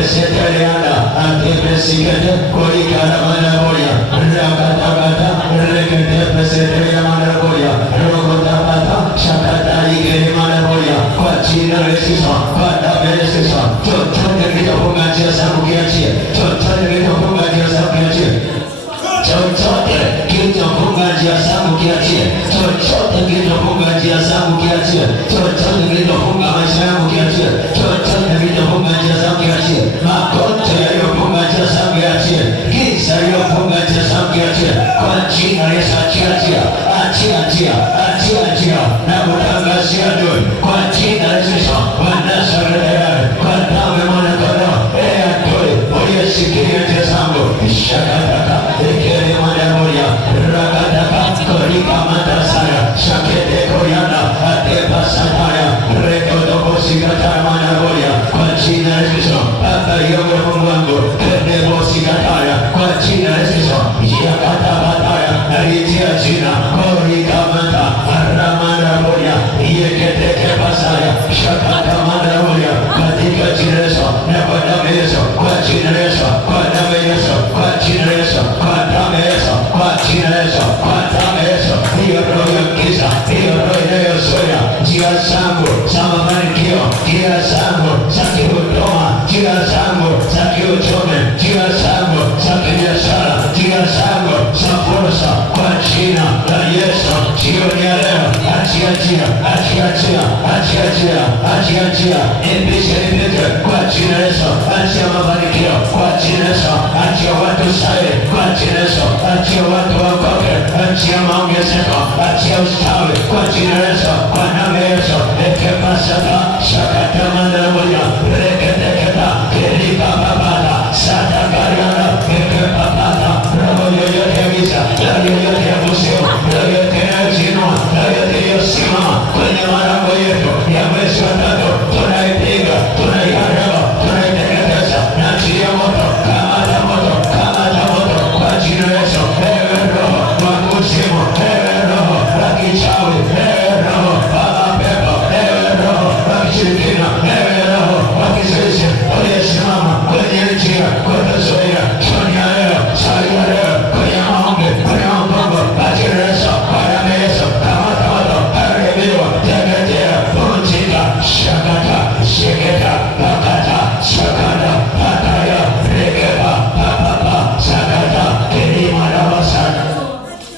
Peseteliana, Antipesikate, Korikana Manaboya, Rakata, Rekate, Pesetelia Manaboya, Rokotabata, Shakata, Igre Manaboya, Quachina Resisa, Quata Veresisa, Total Homatia Samukiachi, Total Homatia Samukiachi, Total Kita Homatia Samukiachi, Total Kita Homatia Samukiachi, Total Kita Homatia Samukiachi, Total Kita Homatia Samukiachi, Makonta Homatia Samukiachi, Kisa Homatia Samukiachi, Quachina Resachiachi, Achia, Nabutanga Siadun, Quachina Resisa, Wanasarada, Quatame Monacano, Eatoi, Oya Sikiri Sambo, Shakataka, Ekere Manamoria, Ragataka, Korika Matasaya, Shakete Koyana, Atepa Sataya, Rekodo Sikata Manaboria, Quachina Resisa, Papa Yoga Mungo, Nebo Sikataya, Quachina Resisa, Yakata Bataya, Aritia China, Korika Mata, Aramana Boya, Yekete Pasaya, Shakata Manaboria, Katika Chineso, Nebadameso, Quachineso, Quadameso, Quachineso, Quadameso, Quachineso, Quadameso, Hiroya Kisa, Hiroya Soya, Gia Sambo, Samamankio, Gia Sambo, Sakiu Toma, Gia Sambo, Sakiu Tome, Gia Sambo, Sakia Sara, Gia Sambo, Saforsa, Quachina, Yeso, Chioniareo, Achia, Embisha, Quachineso, Achia Mavanikio, Quachineso, Achia Watu Sale, Quachineso, Achia Watu Wakoke, Achia Mangeseko, Achia Ustave, Quachineso, Quanameso, Ekepasata, Shakata Mandamuya, Reketeketa, Kerika Babada, Sata Gariana, Ekepapata, Ramoyo Yevisa, Ramoyo Yevusio, Ramoyo Tenazino, Ramoyo Yosima, Kwenye Maramoyeto, Yameswatato, Tunaipiga, Tunaiharaba, Tunaiteketesa, Nachia Moto, Kamata Moto, Quachineso, Roho, Makusimo, Roho, Rakichawi, Roho, Baba Pepo, Roho, Rakishirikina, Roho, Rakisisi, Oyesimama, Kwenye Njia, Kotosoya, Chonyareo, Sayareo, Kwenye Maunge, Kwenye Mpongo, Pachireso, Parameso, Kamatamoto, Harebiwa, Teketea, Punchika, Shakata, Sheketa, Pakata, Shakata, Pataya, Rekepa, Papapa, Sakata, Kerima Ravasana,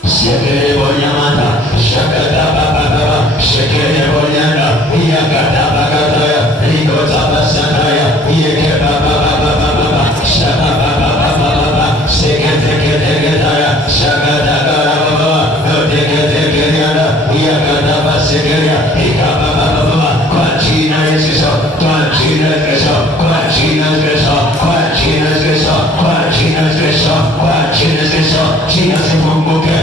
Shekere Bonyamata, Shakata, Papapa, Shekere Bonyana, Yakata, Pakataya, Rikota, Pasataya, Yekepa, Papa, Shakata, Papa, Sekete, Shakata, Karababa, Tekete, Yakata, Pasekeria, Ikapa, Papa, Quachina Yeso, Quachina Yeso, Quachina Yeso, Quachina Yeso, Quachina Yeso, Quachina Yeso, China Simunguke,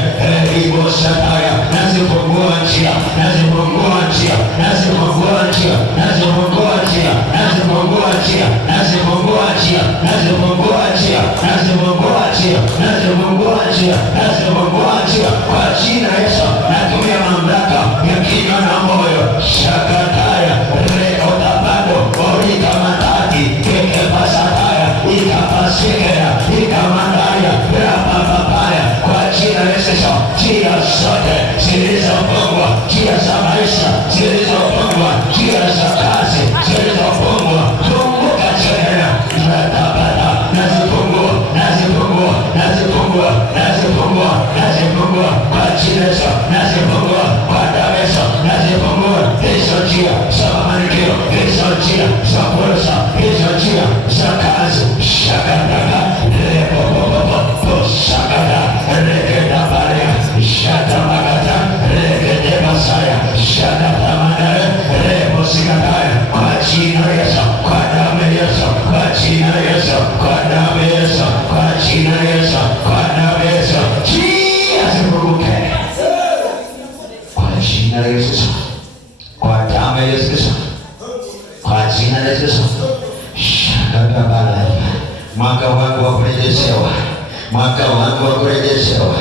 Ribo Sataya, Nazimunguachia, Nazimunguachia, Nazimunguachia, Nazimunguachia, Nazimunguachia, Nazimunguachia, Nazimunguachia, Nazimunguachia, Nazimunguachia, Nazimunguachia, Quachina Yeso, natumia mamlaka ya kinywa na moyo, Shakataya, Rekotabado, Orika Matati, Keke Pasataya, Ikapasikera, Ikamandaya, Rapapapaya, kwa jina Yesu, njia zote zilizofungwa, njia za maisha zilizofungwa, njia za kazi zilizofungwa, funguka tena, Ratabada, nazifungua, nazifungua, nazifungua, nazifungua, nazifungua, kwa jina Yesu, nazifungua, kwa damu Yesu, nazifungua, hizo njia za mafanikio, hizo njia za fursa, hizo njia za kazi, Shakataka, Repopopopo, Shakata, Rekedabaria, Shatamagata, Rekedebasaya, Shatatamana, Reposikataya, kwa jina Yesu, kwa damu Yesu, kwa jina Yesu, kwa damu Yesu, kwa jina Yesu, kwa damu Yesu, njia zifunguke, kwa jina Yesu, kwa damu Yesu, kwa jina Yesu. Shakatabala, mwaka wangu wa kurejeshewa, mwaka wangu wa kurejeshewa,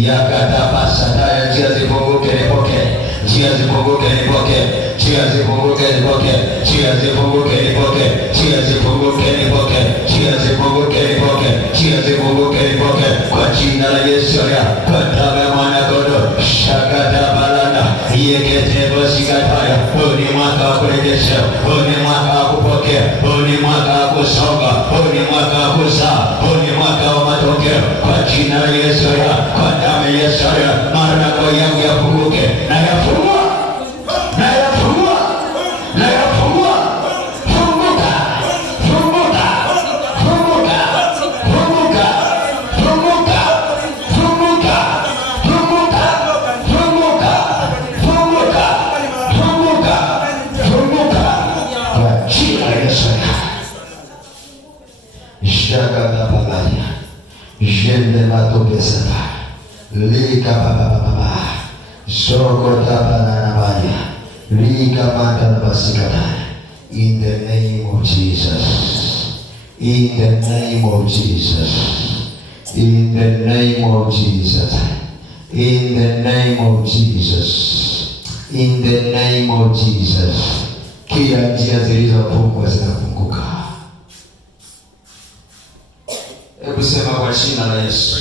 yakatapasa, njia zifunguke, nipokee njia zifunguke nipokee, njia zifunguke nipokee, njia zifunguke nipokee, njia zifunguke nipokee, njia zifunguke nipokee, njia zifunguke nipokee kwa jina la Yesu, kwa damu ya mwana kondoo. Shakata balana yekete bosikataya. Huu ni mwaka wa kurejesha, huu ni mwaka wa kupokea, huu ni mwaka wa kusonga, huu ni mwaka wa kuzaa, huu ni mwaka wa matokeo kwa jina la Yesu, kwa damu ya Yesu. Malango yangu yafunguke, na yafungua, na yafungua, na yafungua. Funguka, funguka, funguka, funguka, funguka, funguka, funguka, funguka, funguka, funguka, funguka kwa jina la Yesu. Shaka balaya, jende matopesa, lika baba, soko tabana baya, lika mata basikata. In the name of Jesus, in the name of Jesus, in the name of Jesus, in the name of Jesus, in the name of Jesus. Kila njia zilizofungwa zinafunguka. Hebu sema kwa jina la Yesu.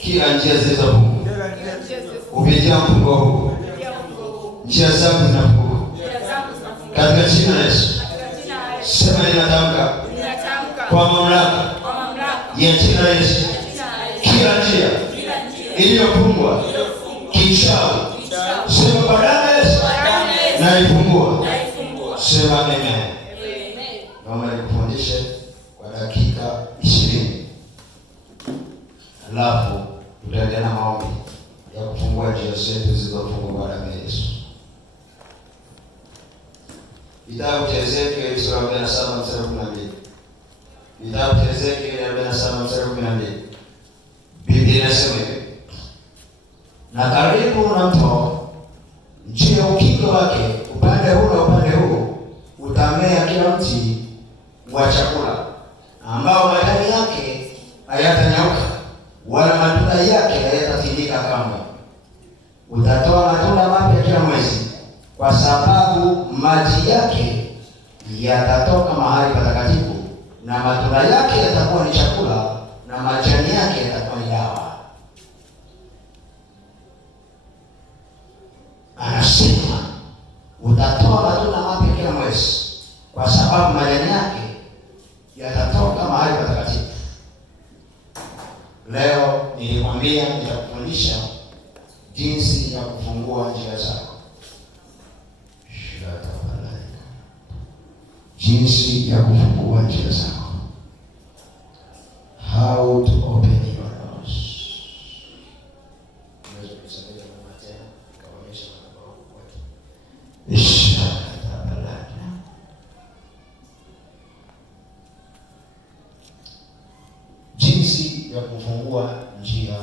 Kila njia zilizofungwa kupitia mfungo huu, njia zangu zinafunguka katika jina la Yesu. Sema ninatamka kwa mamlaka ya jina la Yesu, kila njia iliyofungwa kichawi, sema kwa damu ya Yesu naifungua. Sema amen. Naomba nikufundishe kwa dakika 20. Alafu tutaendelea na maombi ya kufungua njia zetu zilizofungwa kwa damu ya Yesu. Kitabu cha Ezekieli sura ya 47 mstari wa 12. Kitabu cha Ezekieli 47 mstari wa 12. Biblia inasema hivi: na karibu na mto, njia ya ukingo wake upande huu na upande huu, utamea kila mti wa chakula, ambao majani yake hayatanyauka wala matunda yake hayatatilika kamwe. Utatoa matunda mapya kila mwezi, kwa sababu maji yake yatatoka mahali patakatifu, na matunda yake yatakuwa ni chakula, na majani yake yatakuwa ni dawa. Anasema utatoa matunda mapya kila mwezi, kwa sababu majani yake yatatoka mahali patakatifu. Leo nilikwambia nitakufundisha jinsi ya kufungua njia zako. Jinsi ya kufungua njia zako. How to open your doors. Jinsi ya kufungua njia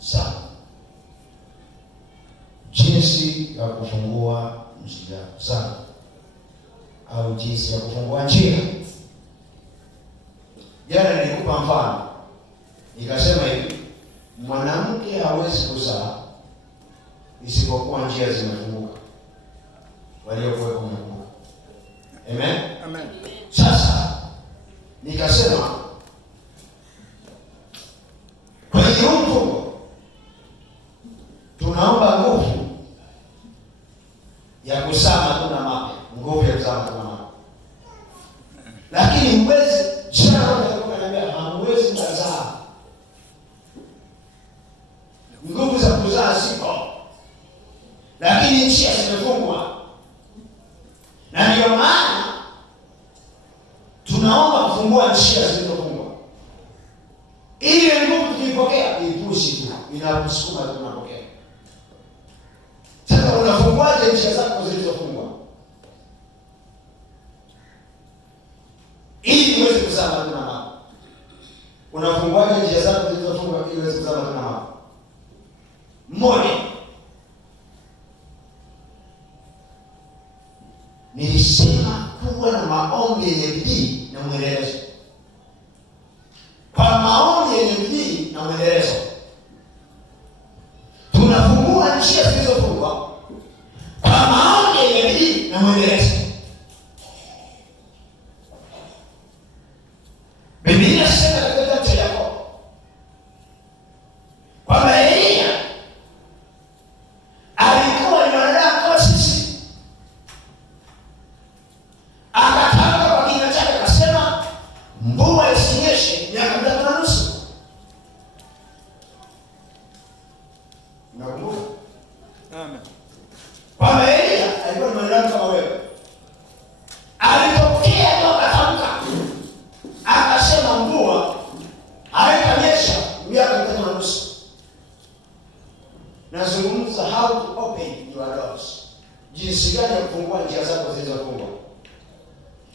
zako. Jinsi ya kufungua njia zako, au jinsi ya kufungua njia. Jana nilikupa mfano, nikasema hivi: mwanamke hawezi kuzaa isipokuwa njia zimefunguka. Waliokuwa wamefunguka. Amen. Amen. Sasa nikasema kwa hiyo mfungo tunaomba nguvu ya kuzaa matunda mapya, nguvu ya kuzaa matunda mapya. Lakini huwezi ananiambia hamwezi kuzaa. Nguvu za kuzaa zipo, lakini njia zimefungwa. Na ndio maana tunaomba kufungua njia zilizofungwa, ili nguvu tukipokea ipushi tu, inakusukuma tunapokea. Sasa unafunguaje njia zako zilizofungwa ili uweze kuzaa matunda mapya? Unafunguaje njia zako zilizofungwa ili uweze kuzaa matunda mapya? Mmoja, nilisema kuwa na maombi yenye bidii na mwendelezo. Kwa maombi yenye bidii na mwendelezo tunafungua njia zilizofungwa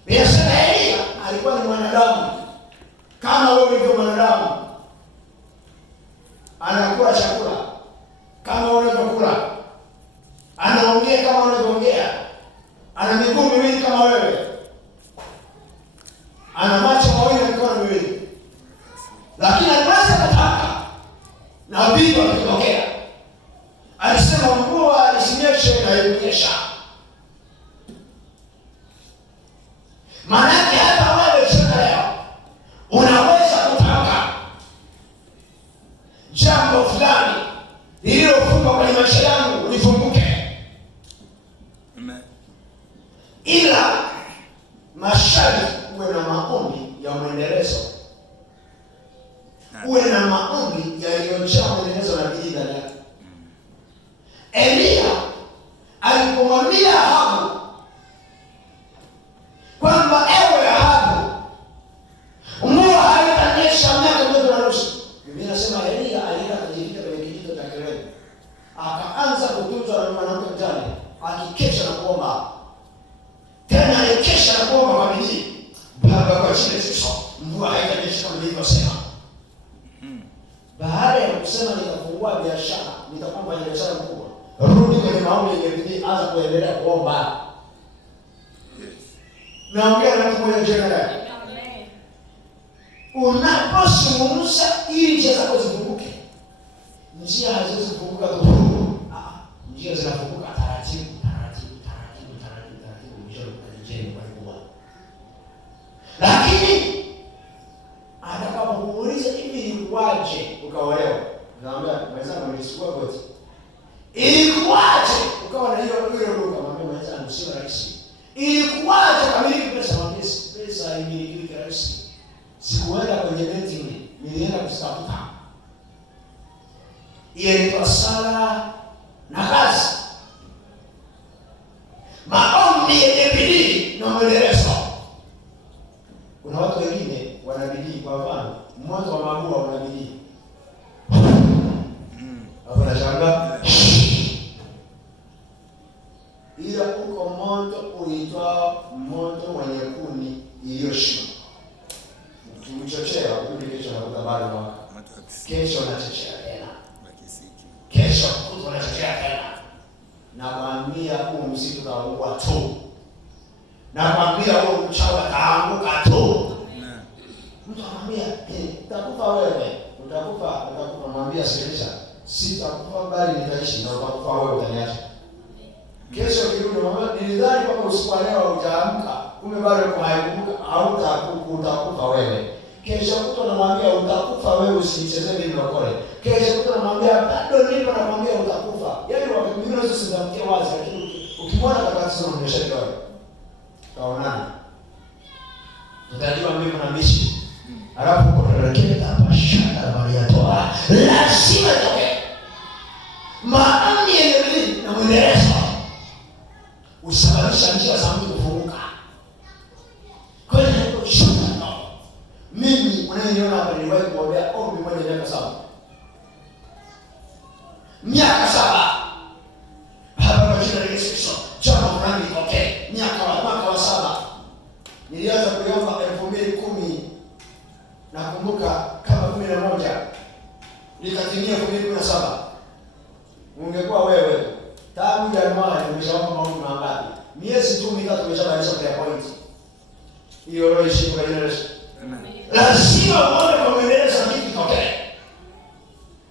Biashara Elia alikuwa ni mwanadamu kama wewe ulivyo mwanadamu. Anakula chakula kama unavyokula, anaongea kama unavyoongea, ana miguu miwili kama wewe, ana macho mawili na mikono miwili, lakini aliweza kutaka na vitu vikitokea. Alisema mvua isinyeshe na ilinyesha. Maana yake hata wewe leo unaweza kutaka jambo fulani lililofungwa kwenye maisha yangu lifunguke. Amen. Ila masharti uwe na maombi ya mwendelezo. Uwe na maombi yaliyojaa mwendelezo na bidii ndani yake. Elia alipomwambia Ahabu kwamba ewe Ahabu, mvua haitanyesha miaka 1.5. Biblia inasema Elia alienda kujificha kwenye kijito cha Kereni. Akaanza kutunzwa na mwanamke mjane, akikesha na kuomba. Tena alikesha na kuomba kwa bidii. Baba, kwa jina la Yesu, mvua haitanyesha kama nilivyosema. Baada ya kusema nitafungua biashara, nitakuwa mfanya biashara mkubwa, rudi kwenye maombi yenye bidii, anza kuendelea kuomba. Naongea na mtu mmoja general. Amen. Unapozungumza ili njia zako zifunguke. Njia haziwezi kufunguka tu. Njia zinafunguka taratibu, mwisho utajeni kwa kubwa. Lakini atakapokuuliza hivi ilikuwaje ukaolewa? Naambia mwenzangu nilisukua goti. Ilikuwaje ukawa na hiyo lugha? Mwambie mwenzangu sio rahisi. Ilikuwaje kamiliki pesa? Mwambie pesa haimiliki kirahisi. Sikuenda kwenye betting, nilienda kutafuta. Ile ni sala na kazi. Maombi yenye bidii na mwendelezo. Kuna watu wengine wana bidii, kwa mfano, mwanzo wa mabua wana bidii. Hapo nashangaa. Ila uko moto uitwao moto wenye kuni iliyoshiba. Ukichochea ukuli kesho na kutabari wako. Kesho unachochea tena. Kesho unachochea tena. Nakwambia huu msitu utaungua tu. Nakwambia huu mchawi ataanguka tu. Mtu anamwambia, utakufa wewe. Utakufa, mwambia sikiliza. Sitakufa bali nitaishi na utakufa wewe utaniacha. Kesho kirudi mwambie nilidhani kwamba usiku leo hujaamka. Kumbe bado uko haikumbuka au utakufa wewe. Kesho mtu anamwambia utakufa wewe usichezee mimi lokole. Kesho mtu anamwambia bado nipo namwambia utakufa. Yaani wakati mwingine sisi tunamtia wazi lakini ukimwona tatizo unamnyesha wewe. Taonana. Tutajua mimi na mishi. Alafu kurekebisha hapa shaka Maria toa. Lazima toke. Maombi yenye bidii na mwendelezo usababisha njia za mtu kufunguka. Kwa hiyo shaka no. Mimi unaniona hapa niliwahi kuombea ombi moja miaka 7. Miaka 7. Hapa kwa jina la Yesu Kristo. Jambo fulani litokee. Mwaka wa 7. Nilianza kuomba 2010. Nakumbuka kama 11. Nikatimia 2017. Ungekuwa wewe. Tangu Januari umeshaomba maombi mangapi? Miezi tu mitatu umeshabadilisha kwa point. Hiyo roho ishike kwa jina la Yesu. Amen. Lazima uone kwa mwendelezo kitu kitokee.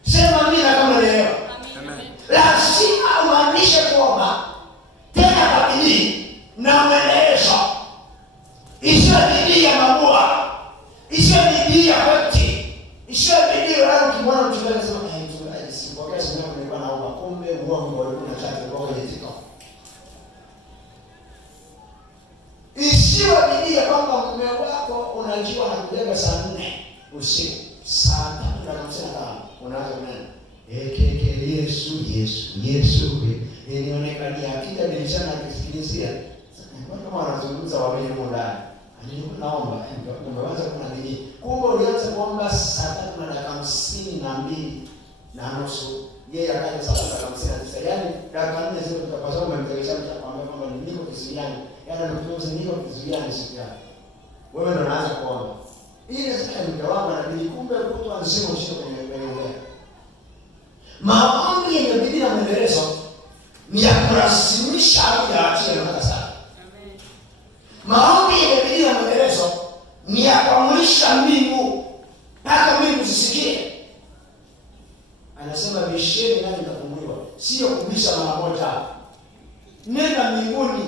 Sema mimi na kama leo. Amen. Lazima uanishe kuomba tena kwa bidii na mwendelezo. Isiwe bidii ya mabua. Isiwe bidii ya koti. Isiwe bidii ya ukimwona mchungaji anasema mchungaji sipokea simu yako nilikuwa naomba kumbe uongo ulikuwa na chati kwa kwenye TikTok. Isiwe bidii ya kwamba mume wako unajua anakujenga saa 4 usiku. Saa 3:55 unaanza kunena. Yesu. Nionekania akija dirishani akisikilizia. Kama wanazungumza wawili huko ndani. Nilikuwa naomba umeanza kuna bidii. Kumbe ulianza kuomba saa 3:52. Yeye akaja saa 3:59. Yaani dakika 4 zile tutapaswa umemtelekeza kwamba niko kisiani. Yaani mtukuze niko kizuiani siku yako. Wewe ndo unaanza kuona. Ile sasa mke wako na kumbe kutwa nzima ushio kwenye ule. Maombi yenye bidii na mwendelezo ni ya kurasimisha au ya achia na sana. Amen. Maombi yenye bidii na mwendelezo ni ya kuamrisha mbingu mpaka mbingu zisikie. Anasema bisheni nani mtafunguliwa. Sio kubisha mara moja. Nenda mbinguni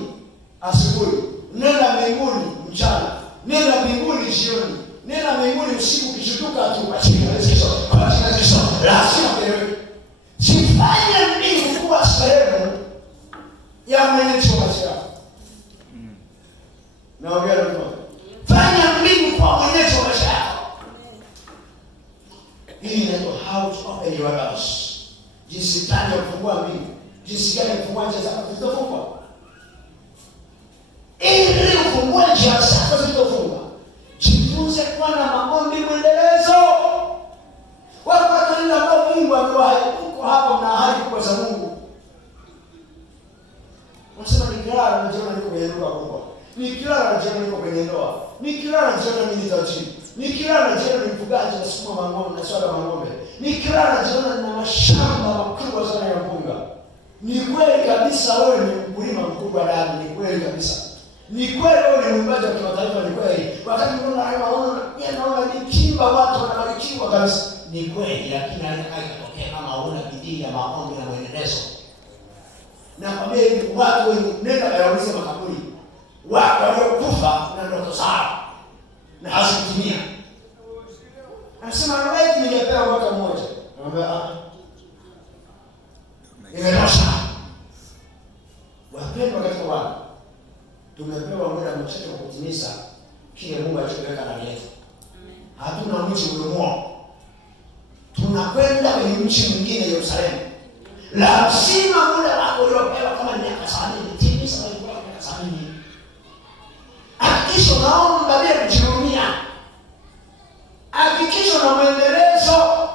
asubuhi, nenda mbinguni mchana, nenda mbinguni jioni, nenda mbinguni usiku kishutuka tu kwa chini ya Yesu. Kwa jina la Yesu. Lazima wewe sifanye mbingu kuwa sehemu ya mwenye chumba chako. Naongea na mtu. Fanya mbingu kwa mwenye chumba chako. Hii ni how to open your house. Jinsi gani ya kufungua mbingu. Jinsi gani ya kufungua njia zako zilizofungwa. Ili ufungue njia zako zilizofungwa. Jifunze kuwa na maombi mwendelezo. Watu wengi ambao Mungu amewaahidi huko hapa na ahadi kubwa za Mungu. Unasema nikilala najiona niko kwenye ndoa kubwa. Nikilala najiona niko kwenye ndoa. Nikilala najiona mimi ni tajiri. Nikilala najiona ni mfugaji na sukuma ng'ombe na swala ng'ombe. Nikilala najiona nina mashamba makubwa sana ya mpunga. Ni kweli kabisa wewe ni mkulima mkubwa ndani, ni kweli kabisa. Ni kweli wewe ni mwimbaji wa kimataifa, ni kweli. Wakati unaona hayo maono, yeye anaona ni kimba watu wanabarikiwa kabisa. Ni kweli, lakini haikatokea kama hauna bidii ya maombi na mwendelezo. Na kwambia hivi watu wengi nenda kayaulize makaburi. Watu waliokufa na ndoto zao na hazitimia. Anasema wewe ningepewa mwaka mmoja. Anamwambia imetosha. Wapendwa katika Bwana, tumepewa muda mchache wa kutimiza kile Mungu alichoweka ndani yetu. Hatuna mji uliomo. Tunakwenda kwenye mji mwingine Yerusalemu. Lazima muda wako uliopewa kama ni miaka 70 timiza miaka 70. Hakikisha naomba bila kujihurumia. Hakikisha na mwendelezo.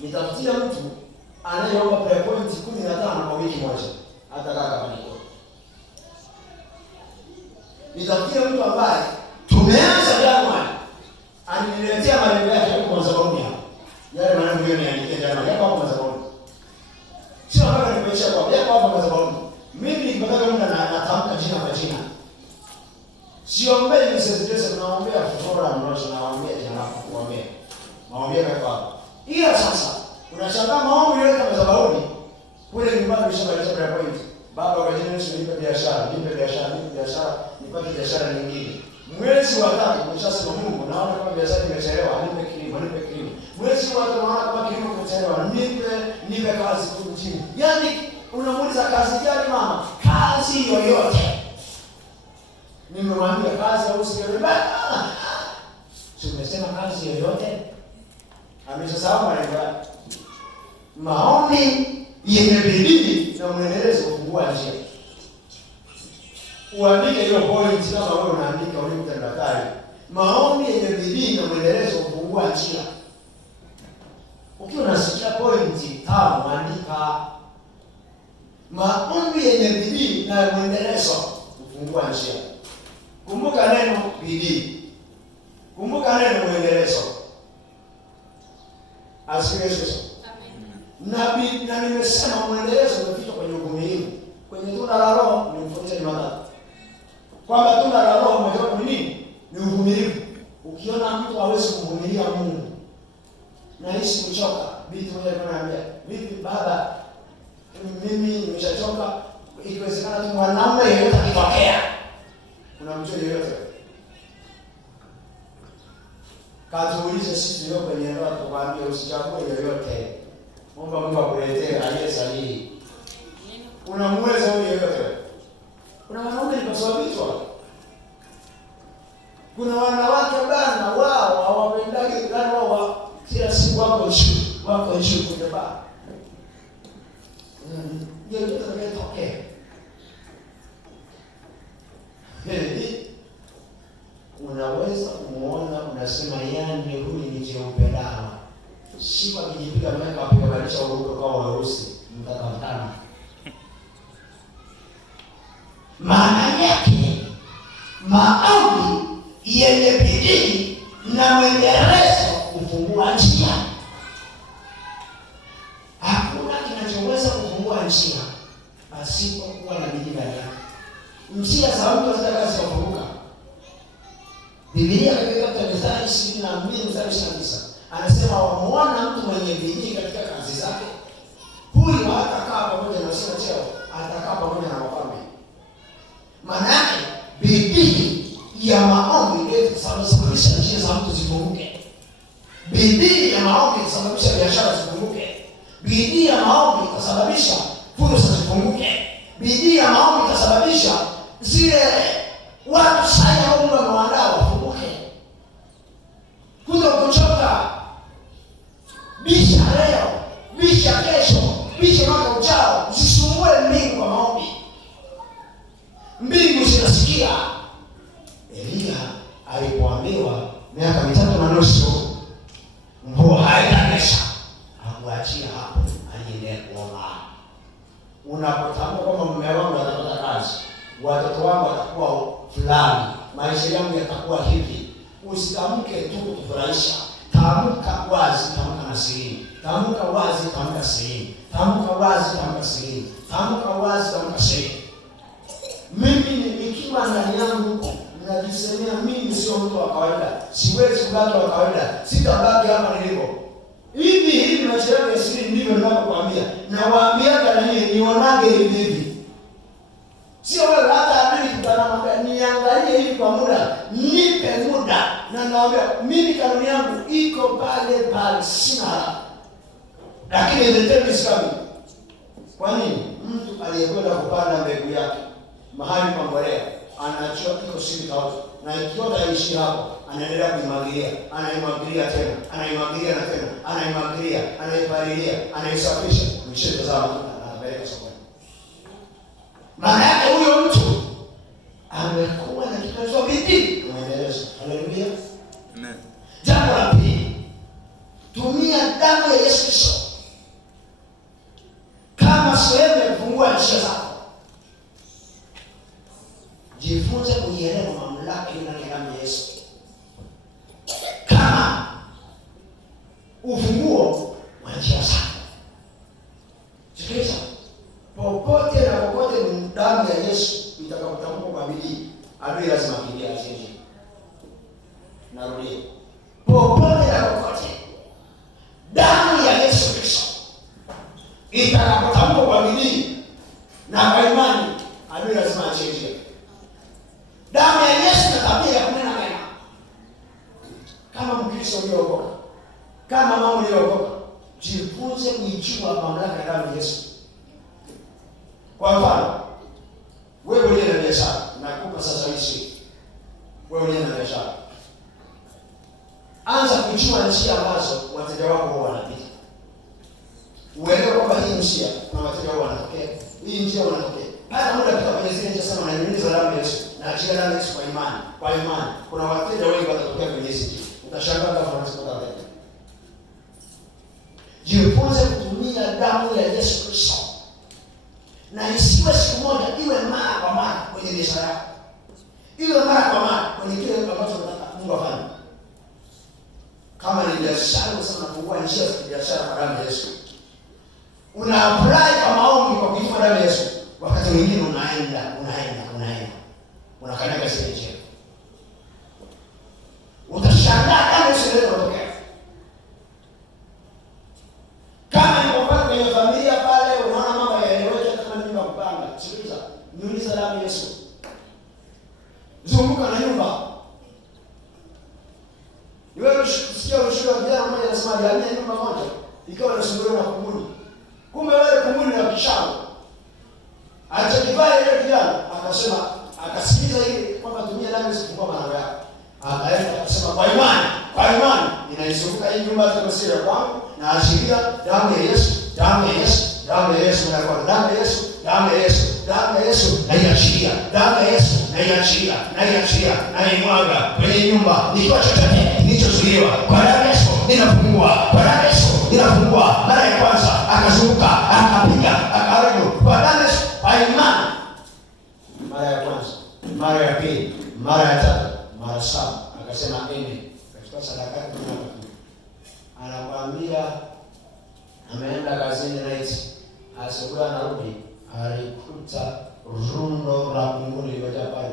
Nitafutia mtu anayeomba prayer point 15 kwa wiki moja. Hata kaka kaniko. Nitafutia mtu ambaye tumeanza Januari. Aniniletea malengo yake huko madhabahuni hapa. Yale malengo yeye niandikia Januari hapo madhabahuni. Sio mpaka nimeisha kwa hapo madhabahuni. Mimi nikipata muda natamka jina kwa jina. Siombei msisitize tunaombea fufora mrocho na waambia jana kuombea. Maombea kwa hapo. Ila sasa unashangaa maombi yote madhabahuni kule nyumbani bishabalisha prayer point. Baba kwa jina Yesu nipe biashara, nipate biashara nyingine. Mwezi wa 3 nimeshasema Mungu naona kama biashara imechelewa, nipe kilimo. Mwezi wa 5 naona kama kilimo kimechelewa, nipe kazi tu chini. Yaani unamuuliza kazi gani mama? Kazi yoyote. Nimemwambia kazi au usiyoelewa. Tumesema kazi yoyote. Ameshasahau malengo yake. Maombi yenye bidii na mwendelezo kufungua njia. Uandike hiyo point kama wewe unaandika ulimtandakari. Maombi yenye bidii na mwendelezo kufungua njia. Ukiwa unasikia point 5 andika. Maombi yenye bidii na mwendelezo kufungua njia. Kumbuka neno bidii. Kumbuka neno mwendelezo. Asifiwe Yesu. Amen. Na nimesema mwendelezo unafichwa kwenye uvumilivu. Kwenye tunda la Roho nimefundisha Jumatatu. Kwamba tunda la Roho mojawapo ni nini? Ni uvumilivu. Ukiona mtu hawezi kuvumilia Mungu na hisi kuchoka, binti mmoja ananiambia, "Vipi baba? Mimi nimeshachoka. Ikiwezekana tu mwanaume yeyote akitokea." Kuna mtu yeyote katuulize sisi leo kwenye ndoa tukwambie usichague yoyote. Mungu akuletee aliye sahihi. Unamweza huyo yoyote. Kuna wanaume ni kusababishwa. Kuna wanawake bana wao hawapendagi gani wao kila siku wako juu kwenye baa. Ndio ndio tunatokea. Unaweza kumuona unasema yani huyu ni jeupe dawa. Siku akijipiga miaka apigalisha uruko kwa weusi mtakatana. Maana yake maombi yenye bidii na mwendelezo kufungua njia. Hakuna kinachoweza kufungua njia pasipo kuwa na bidii ndani yake. Njia za mtu zitakazofunguka. Biblia katika Mithali 22:29 anasema wamuona mtu mwenye bidii katika kazi zake, huyu hatakaa pamoja na wasio cheo, atakaa pamoja na wafalme. Maana yake bidii ya maombi ndio itasababisha njia za mtu zifunguke. Bidii ya maombi itasababisha biashara zifunguke. Bidii ya maombi itasababisha fursa zifunguke. Bidii ya maombi itasababisha zile watu sasa Mungu amewaandaa wafunguke. Kuja kuchoka. Bisha leo, bisha kesho, bisha mwaka ujao, usisumbue mbingu kwa maombi. Mbingu zinasikia. Elia alipoambiwa miaka 3.5 mvua haitanyesha, hakuachia hapo, aliendelea kuomba. Unapotambua kwamba mume wangu atapata kazi, watoto wangu watakuwa fulani, maisha yangu yatakuwa hivi, usitamke tu kufurahisha. Tamka wazi, tamka na siri. Tamka wazi, tamka siri. Tamka wazi, tamka siri. Tamka wazi, tamka siri. Mimi nikiwa ndani yangu najisemea mimi sio mtu wa kawaida. Siwezi kubaki wa kawaida. Sitabaki hapa nilipo. Hivi maisha yangu ya siri ndivyo ninapokuambia. Na waambiaga na nini nionage hivi. Sio wewe hata mimi tutanamwambia niangalie hivi kwa muda, nipe muda. Na naambia mimi kanuni yangu iko pale pale, sina haraka. Lakini the time is coming. Kwa nini? Mtu aliyekwenda kupanda mbegu yake mahali pa mbolea anachua iko siri tauti, na ikiota ishi hapo anaendelea kuimwagilia, anaimwagilia tena, anaimwagilia na tena, anaimwagilia, anaipalilia, anaisafisha, mwisho za anapeleka sokoni. Maana yake huyo mtu amekuwa na kitu cha bidii kuendeleza. Haleluya. Amen. Jambo la pili, tumia damu ya Yesu Kristo kama sehemu ya kufungua njia zako. Jifunze kuielewa mamlaka ile ndani ya damu ya Yesu kama ufunguo wa njia zako. Sikiliza, popote na popote damu ya Yesu itakapotamkwa kwa bidii, adui lazima kimbia asije. Narudia, popote na popote damu ya Yesu Kristo itakapotamkwa kwa bidii na kwa imani, adui lazima asije. Damu ya Yesu na tabia ya kunena mema. Kama Mkristo uliokoka, kama mama uliokoka, jifunze kuijua mamlaka ya damu ya Yesu. Kwa mfano, wewe uliye na biashara, nakupa sasa hivi. Wewe uliye na biashara, anza kujua njia ambazo wateja wako wanapita. Uelewe kwamba hii njia na wateja wako wanatokea. Hii njia wanatokea. Hata muda pita kwenye zile njia sana unanyunyiza damu ya Yesu. Na njia damu ya Yesu kwa imani. Kwa imani. Kuna wateja wengi watatokea kwenye hizi njia. Utashangaa kama wanasipata wateja. Jifunze kutumia damu ya Yesu Kristo. Na isiwe siku moja, iwe mara kwa mara kwenye biashara yako. Iwe mara kwa mara kwenye kile ambacho unataka Mungu afanye. Kama ni biashara, unasema unafungua njia za biashara kwa damu ya Yesu. Una apply kwa maombi kwa kuifa damu ya Yesu. Wakati mwingine unaenda. Unakanyaga zile njia. Utashangaa kama usielewe kutokea. Kama ni kwa kwenye familia pale unaona mambo yaeleweke kama nyumba kupanga. Sikiliza, niuliza damu ya Yesu. Zunguka na nyumba. Niwewe kusikia ushuhuda wa kijana mmoja anasema alihamia nyumba moja ikawa inasumbuliwa na kunguni. Kumbe wale kunguni na kishago. Alichokifanya ile kijana akasema, akasikiliza ile kwamba tumia damu isifungua malango yako. Akaenda akasema kwa imani inaizunguka hii nyumba hata sio ya kwangu, na ashiria damu ya Yesu, damu ya Yesu, damu ya Yesu, na kwa damu ya Yesu, damu ya Yesu, damu ya Yesu, na iachilia, damu ya Yesu, na iachilia, na imwaga kwenye nyumba. Nikiwa chochote kilichozuiwa kwa damu ya Yesu ninafungua, kwa damu ya Yesu ninafungua. Mara ya kwanza akazunguka, akapiga, akaharibu kwa damu ya Yesu, kwa imani. mara ya kwanza, mara ya pili, mara ya tatu, mara 7. Akasema amen. Katika sadaka yake anakuambia ameenda kazini night, asubuhi anarudi alikuta rundo la mbinguni limejaa pale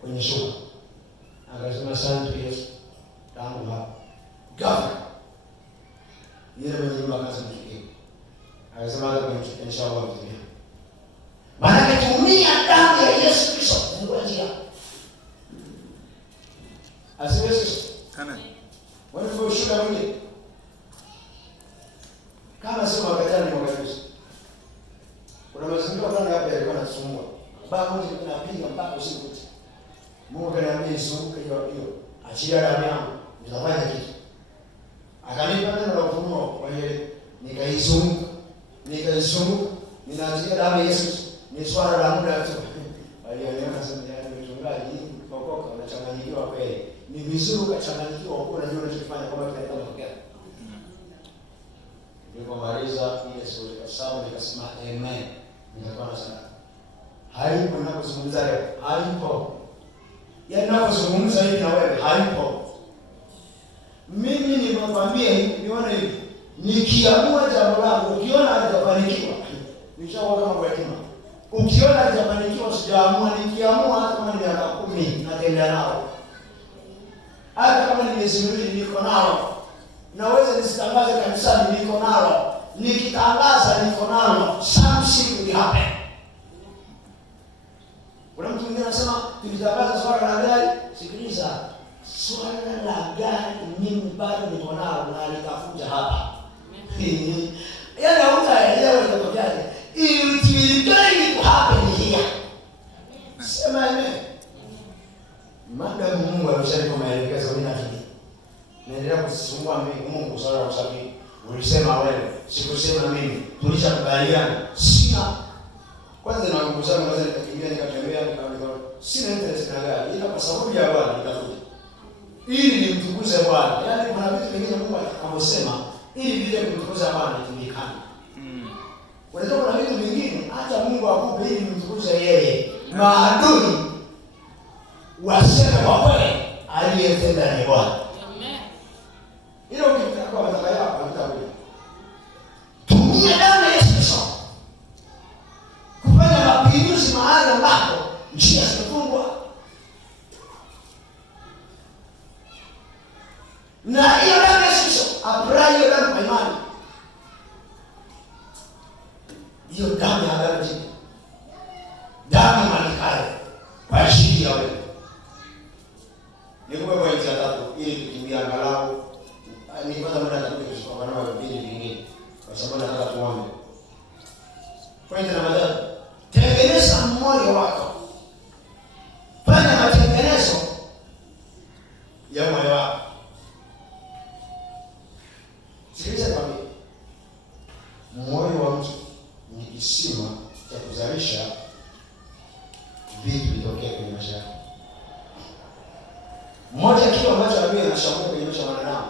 kwenye shuka. Akasema asante Yesu, tangu hapo ghafla yule mwenye nyumba akaanza kufikiria. Akasema hata kwenye inshallah mtumia. Maana tumia damu ya Yesu Kristo kufungua njia. Asiwe Yesu. Amen. Wewe ndio ushuhuda mwingine. Kama sio wakati ni wakati. Kuna mazingira fulani hapa yalikuwa yanasumbua. Baba mmoja anapiga mpaka usiku. Mungu kaniambia isumbuke hiyo. Achia damu yangu, nitafanya kitu. Akanipa neno la ufunuo kwa ile nikaizunguka. Ninaanzia damu ya Yesu. Ni swala la muda tu. Alioniona sema mchungaji, ukokoka unachanganyikiwa kweli. Ni vizuri ukachanganyikiwa uko unajua unachofanya kama kile kinatokea. Nilipomaliza ile sura ya 7 nikasema amen. Nitakuwa na sadaka. Haipo ninapozungumza leo. Haipo. Yaani ninapozungumza hivi na wewe haipo. Mimi nimekwambia hivi, niona hivi. Nikiamua jambo langu, ukiona hajafanikiwa, nishakuwa kama kwa yatima. Ukiona hajafanikiwa sijaamua, nikiamua hata kama ni miaka 10 natembea nao. Hata kama ni miezi 2 niko nao. Naweza nisitangaze kanisani niko nalo. Nikitangaza niko nalo. Something will happen. Kuna mtu mwingine anasema tulitangaza swala la gari, sikiliza. Swala la gari mimi bado niko nalo na nitakuja hapa. Yaani hautaelewa itakojaje. It will going to happen here. Sema amen. Madamu Mungu ameshanipa maelekezo mimi nafikiri. Naendelea kusumbua Mungu swala la usafi. Ulisema wewe, sikusema mimi. Tulishakubaliana. Sina. Kwanza na Mungu zangu naweza nikakimbia nikatembea nikaondoka. Sina interest na gari. Ila kwa sababu ya Bwana nitakuja. Ili nimtukuze Bwana. Yaani kuna vitu vingine Mungu atakavosema ili vile kumtukuza Bwana itumikane. Unajua kuna vitu vingine hata Mungu akupe ili mtukuze yeye. Maadui waseme kwa kweli aliyetenda ni Bwana. Amen. Hilo ukitaka kwa mataka yako utakuja. Tumia damu ya Yesu kufanya mapinduzi mahali ambapo njia zimefungwa. Na hiyo damu ya Yesu apply hiyo damu kwa imani. Hiyo damu ya agano jipya. Damu imanikayo kwa ajili ya wewe. Nikupe kwa njia tatu ili tukimbia angalau nipata muda atakuja kusoma na vipindi vingine. Kwa sababu nataka tuombe. Pointi namba 3. Tengeneza moyo wako. Fanya matengenezo ya moyo wako. Sikiliza kwa mimi. Moyo wa mtu ni kisima cha kuzalisha vitu vitokee kwenye maisha yako. Moja kitu ambacho adui anashambulia kwenye maisha ya wanadamu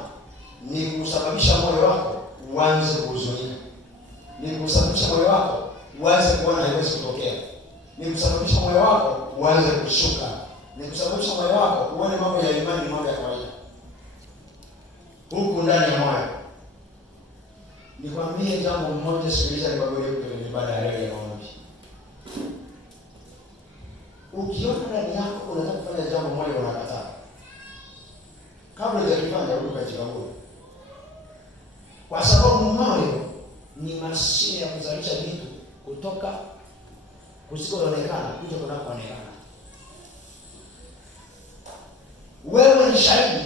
ni kusababisha moyo wako uanze kuhuzunika. Ni kusababisha moyo wako uanze kuona haiwezi kutokea. Ni kusababisha moyo wako uanze kushuka. Ni kusababisha moyo wako uone mambo ya imani ni mambo ya kawaida. Huku ndani ya moyo. Nikwambie jambo mmoja, sikiliza nikwambie kwenye ibada ya leo ya maombi. Ukiona ndani yako unataka kufanya jambo moja unakataa. Kabla hujalifanya rudi kwa Mungu. Kwa sababu moyo ni mashine ya kuzalisha vitu kutoka kusikoonekana kuja kunakoonekana. Wewe ni shahidi.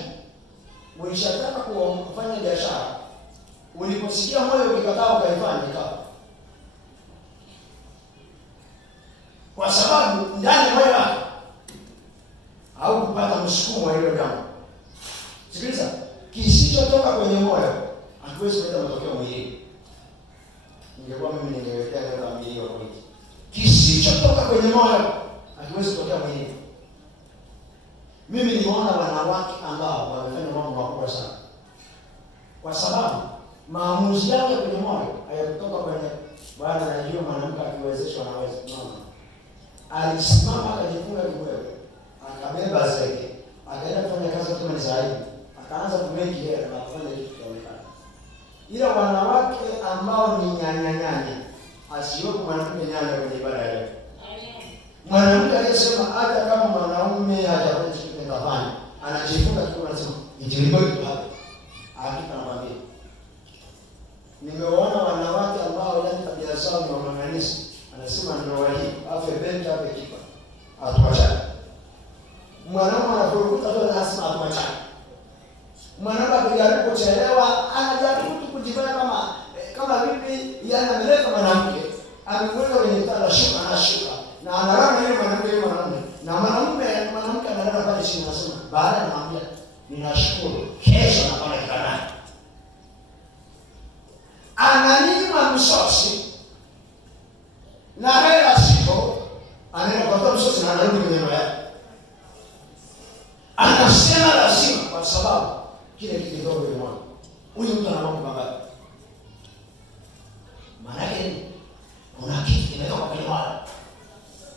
Ulishataka kufanya biashara. Uliposikia moyo ukikataa ukaifanya ikawa. Kwa sababu ndani ya moyo wako au kupata msukumo wa hilo jambo. Sikiliza, kisichotoka kwenye moyo hakiwezi kuleta matokeo mwilini. Ningekuwa mimi ningewekea neno la milioni kwa wiki. Kisichotoka kwenye moyo hakiwezi kutokea mwilini. Mimi nimeona wanawake ambao wamefanya mambo makubwa sana. Kwa sababu maamuzi yake kwenye moyo hayakutoka kwenye bwana anajua mwanamke akiwezeshwa anaweza. No. alisimama akajifunga kibwebwe, akabeba zege, akaenda kufanya kazi kama ni zaidi, akaanza kumeki hela na kufanya kitu kikaonekana. Ila wanawake ambao ni nyanya, asiwepo mwanamke nyanya kwenye ibada ya leo. Mwanamke aliyesema hata kama mwanaume hajafanya kitu kinafanya, anajifunga tu anasema injili bado hapa. Hakika nakwambia, nimeona wanawake ambao yani tabia zao ni wang'ang'anizi. Anasema ndoa hii afe benki afe kipa atuachane. Mwanaume anaporuka tu anasema atuachane. Mwanaume akijaribu kuchelewa anajaribu kujifanya kama vipi yani ameleta mwanamke ameweka kwenye kitanda shuka na shuka na analala yule mwanamke na mwanamke analala pale chini anasema baada ya kumwambia ninashukuru kesho napanda kitandani. Ananyima msosi na hela sipo, anaenda kwa msosi na anarudi kwenye ndoa yake. Anasema lazima kwa sababu kile kidogo ni mwana. Huyu mtu ana mambo mabaya. Maana yake kuna kitu kimetoka kwenye moyo.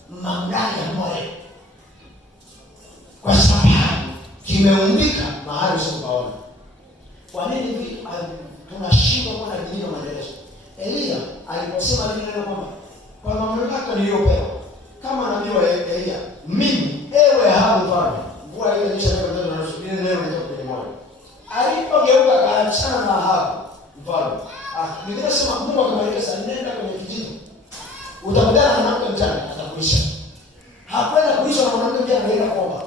Mamlaka ya moyo. Kwa sababu kimeumbika mahali usipoona. Kwa nini hivi tunashindwa kuona dunia maendeleo? Elia aliposema neno kwa mamlaka niliyopewa kama nabii wa Elia, mimi ewe Ahabu mfalme, mvua ile ilishatoka na nasubiri leo ndio kwenye moyo. Alipogeuka akaachana na Ahabu mfalme. Biblia inasema Mungu akamweleza nenda kwenye kijiji. Utakutana na mwanamke mjane atakuisha. Hakwenda kuisha na mwanamke mjane anaenda kuomba.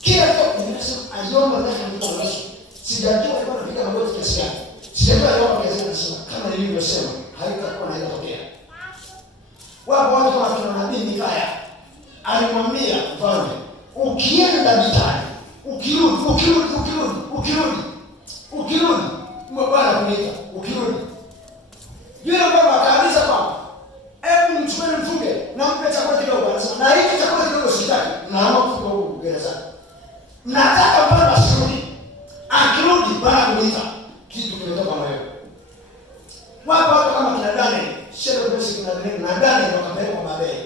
Kila kitu kinasema ayomba ndani ya Yesu. Sijajua alikuwa anapiga magoti kiasi gani. Sijajua ayomba kiasi gani sana. Kama nilivyosema haitakuwa na inatokea. Wapo watu kama tuna nabii Mikaya. Alimwambia mfalme, ukienda vitani, ukirudi, Bwana kuniita, ukirudi. Yule baba akaanza kwamba, hebu mchukue mfunge na mpe chakula kidogo. Anasema, na hiki chakula kidogo sitaki. Naomba kufunga huko gereza. Nataka bwana asirudi. Akirudi Bwana kuniita. Kitu kimetoka moyo. Wapo watu kama kina Daniel, shedo pesi kina Daniel wakapelekwa Babeli.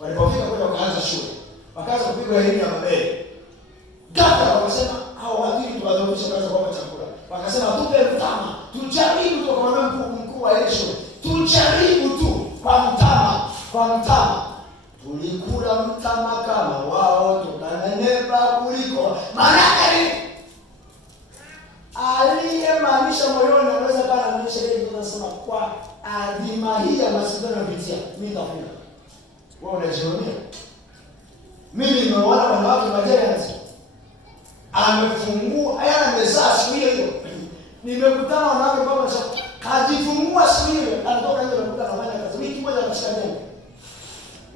Walipofika kule wakaanza shule. Wakaanza kupigwa elimu ya Babeli. Ghafla wakasema hao waziri tuwadhoofisha kaza kwa chakula. Wakasema tupe mtama. Tujaribu tu kwa mkuu wa ile shule. Tujaribu tu kwa mtama. Tulikula mtama kama wao tukanenepa kuliko. Maana ni aliyemaanisha moyoni anaweza kana maanisha yeye tunasema kwa adhima hii ya masidano kupitia mimi nitafunga. Wewe unajionea. Mimi nimeona wanawake majenzi amefungua haya amezaa siku hiyo. Nimekutana wanawake baba kajifungua siku hiyo anatoka nje anakuta anafanya kazi wiki moja anashika jengo.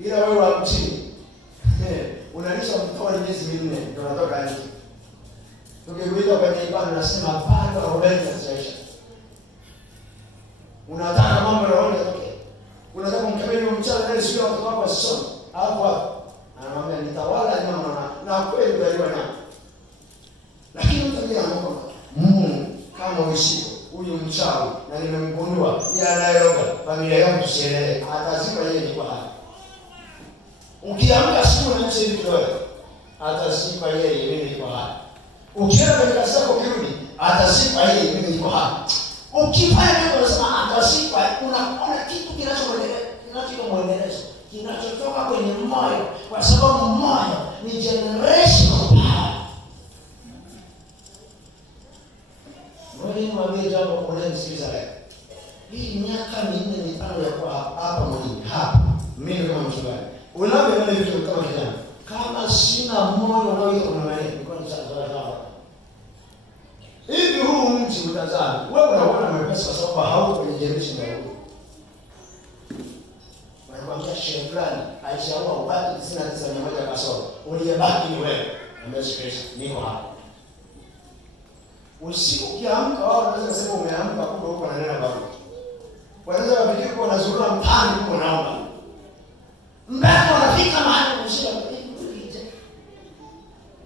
Ila wewe wa mchini unalisha mtoto miezi minne ndio anatoka nje. Tukikuita kwenye ibada nasema bado hauwezi kuacha. Unataka mambo yaone yake. Unataka mkabili mchana na sio watu wako wasome. Hapo anamwambia nitawala nyama na kweli utaliwa nyama. Lakini mtu anaomba kama ushiko huyu mchawi na nimemgundua ni anayeoga familia yangu tusielewe atazima yeye kwa hapa. Ukiamka siku na mchezo kidogo atazima yeye mimi kwa hapa. Ukienda kwenye kazi yako kirudi atazima yeye mimi kwa hapa. Ukifanya hivyo unasema atazima unaona kitu kinachomweleza kinachotoka kwenye moyo kwa sababu moyo ni generational power. Mwalimu mwambie jambo unanisikiliza leo. Hii miaka 4 5 ya kwa hapa mwalimu hapa. Mimi kama mchungaji. Unaona vile vitu kama kijana. Kama sina moyo unaoita kunamania nilikuwa nishazoea. Hivi huu mti utazama. Wewe unaona mwepesi kwa sababu hauko kwenye generation ya huko. Wanakuambia shehe fulani aishaua watu 99 kasoro. Uliyebaki ni wewe. Ameshikesha niko hapa. Usiku ukiamka wao wanaweza kusema umeamka kumbe huko na neno bado. Wanaweza kufikiri kwa unazurura mpani huko naomba. Mbona unafika mahali unashika hivi?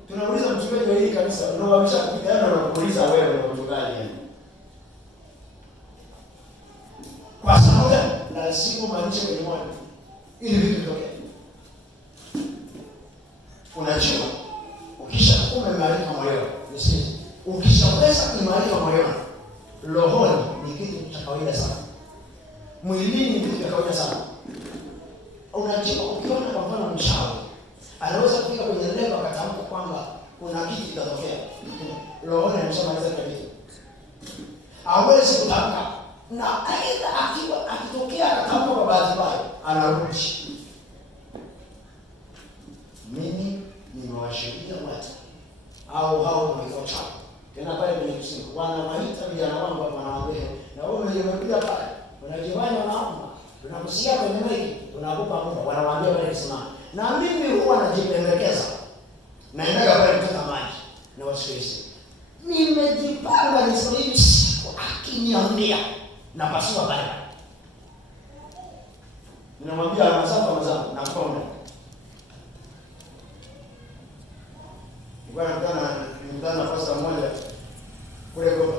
Tunauliza mchungaji wa hili kanisa, unawaambia kupigana na kuuliza wewe na mchungaji yani. Kwa sababu lazima maanisha kwenye moyo ili vitu vitokee. umeimarika moyoni. Ukishaweza kuimarika moyoni, rohoni ni kitu cha kawaida sana. Mwilini ni kitu cha kawaida sana. Unajua, ukiona kwa mfano mchawi anaweza kufika kwenye lengo akatamka kwamba kuna kitu kitatokea, rohoni ameshamaliza kile kitu. Hawezi kutamka, na aidha akitokea akatamka kwa bahati mbaya, anarudi. Mimi nimewashuhudia watu au hao wamekocha tena pale kwenye kusema wanawaita vijana wangu hapa, wanawaambia na wewe umekuja pale unajifanya unaomba, tunakusikia kwenye maiki, tunakupa muda, wanawaambia wale kusimama. Na mimi huwa najipendekeza, naendaga pale kutoka maji na wasiwezi, nimejipanga nisema hivi, siku akiniambia na pasua pale, ninamwambia masafa mazangu na kuomba. Nikutana na pasta mmoja kule Goma.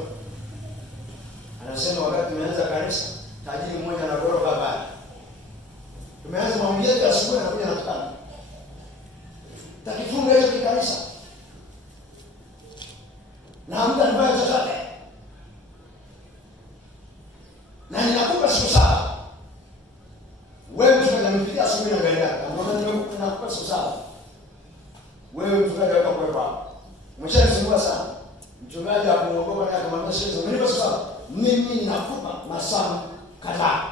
Anasema wakati tumeanza kanisa, tajiri mmoja na gorofa pale. Tumeanza maombi ya asubuhi na kuja na kitabu. Takifunga hicho kikanisa. Na mtu anafanya chochote. Na ninakupa siku 7. Wewe tutakamilia asubuhi na gari yako. Nakupa siku 7. Wewe mchungaji wako kwa mshanisumbua sana. Mchungaji akuogopa na akamwambia siwezi. Mimi sasa mimi ninakupa masaa kadhaa.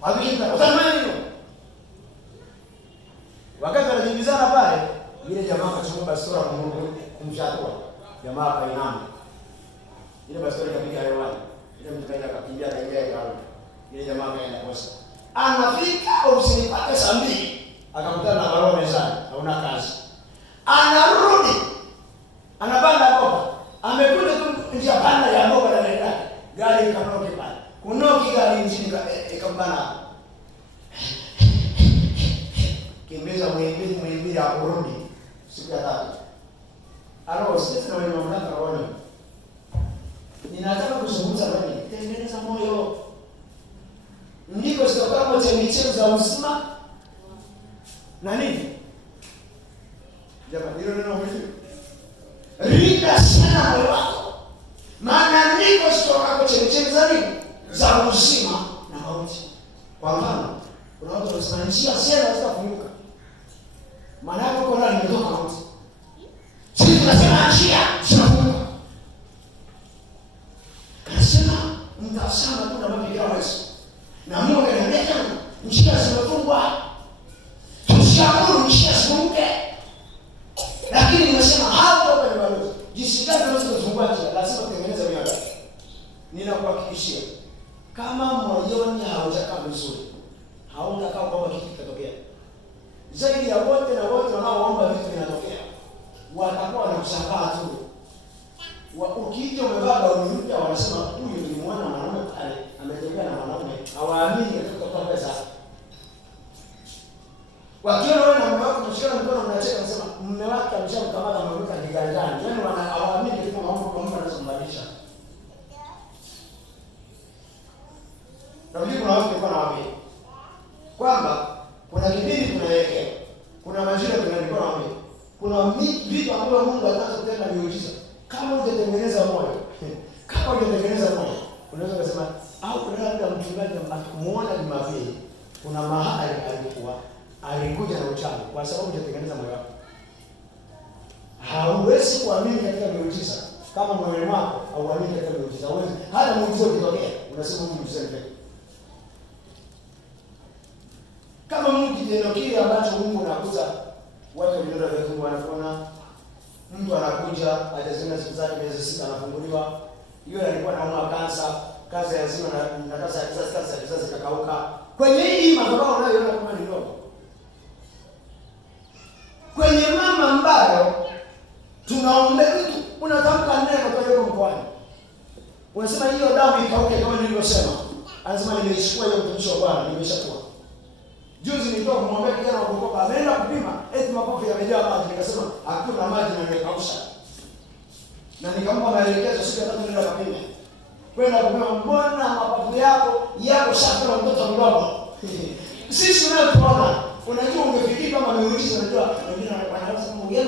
Hakika utamani hiyo. Wakati anajibizana pale, ile jamaa akachukua bastora kumshatua. Jamaa akainama. Ile bastora ikapiga hewani. Ile mchungaji akakimbia na yeye akaona. Ile jamaa akaenda kosa. Anafika ofisini kwake saa 2. Akamkutana na barua mezani, hauna kazi. Anarudi. Anapanda kopa. Amekuja tu njia panda ya mboga na gari. Gari ikanoke pale. Kunoki gari nchini ikambana. Kimbiza mwimbili ya kurudi siku ya 3. Alo, sisi na wewe mnataka kuona. Ninataka kuzungumza wewe, tengeneza moyo. Ndiko sio kama chemichemi za uzima. Na nini? Jamani, hilo neno mwisho. Rinda sana moyo wako. Maana ndiko sio kama chemichemi za nini? Za uzima na mauti. Kwa mfano, kuna watu wanasema njia sema zitafunguka. Maana yako kuna nimetoka mauti. Sisi tunasema njia zinafunguka. Anasema mtasema tu na mapigo ya Yesu. Na Mungu ananiambia njia zimefungwa. Tushakuru njia zifunguke. Lakini nimesema hapo kwa balozi. Jinsi gani tunaweza kufungua njia? Lazima tutengeneze mioyo. Ninakuhakikishia kama moyoni haujakaa vizuri, hautakaa kwamba kitu kitatokea. Zaidi ya wote na wote wanaoomba vitu vinatokea, watakuwa wanakushangaa tu. Ukiita umevaa gauni mpya, wanasema huyu ni mwana mwanaume pale ametembea na mwanaume, hawaamini atatoka pesa. Wakiona wewe na mume wako mshikana mkono mnacheka, wanasema mume wake ameshamkamata ameweka kiganjani. Yaani hawaamini kitu mambo kwa Mungu anasababisha. Na kuna watu wanawaambia kwamba kuna kipindi tunaelekea, kuna majira tunaelekea wapi, kuna vitu ambavyo Mungu ataanza kutenda miujiza kama ungetengeneza moyo. Kama ungetengeneza moyo, unaweza kusema au kuna labda mchungaji akumuona Jumapili, kuna mahali alikuja na uchawi kwa sababu ungetengeneza moyo wako. Hauwezi kuamini katika miujiza kama moyo wako hauamini katika miujiza. Hauwezi hata muujiza ukitokea unasema muujiza ni fake. Kama Mungu kitendo kile ambacho Mungu anakuza watu waliona vya Mungu wanaona, mtu anakuja hajazima siku zake miezi 6 anafunguliwa. Yule alikuwa anaumwa kansa ya zima na kansa ya kizazi kakauka. Kwenye hii madhabahu unayoona kama ni ndogo. Kwenye mama ambayo tunaomba mtu unatamka neno kwa hiyo mkoani. Unasema hiyo damu ikauke kama nilivyosema. Anasema nimeichukua hiyo mtumishi wa Bwana, nimeshakuwa. Juzi nilitoka kumwambia kijana wa kukopa, ameenda kupima, eti mapafu yamejaa maji. Nikasema hakuna maji na nimekausha. Na nikampa maelekezo siku ya 3 nenda kupima. Kwenda kupima, mbona mapafu yako shaka mtoto mdogo. Sisi tunayotuona, unajua ungefikiri kama miujiza, unajua wengine wanaweza kumwambia